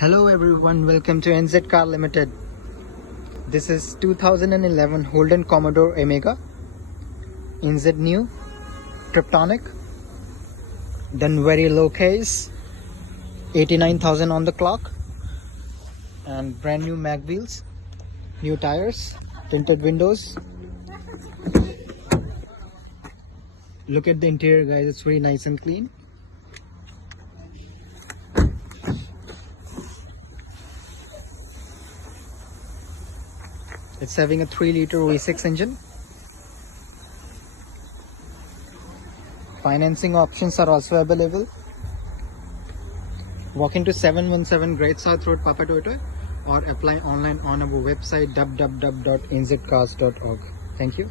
Hello everyone, welcome to NZ Car Limited. This is 2011 Holden Commodore Omega, NZ new, Kryptonic, then very low case, 89,000 on the clock, and brand new mag wheels, new tires, tinted windows. Look at the interior guys, it's very nice and clean. It's having a 3-liter V6 engine. Financing options are also available. Walk into 717 Great South Road, Papa Toto, or apply online on our website www.nzcars.org. Thank you.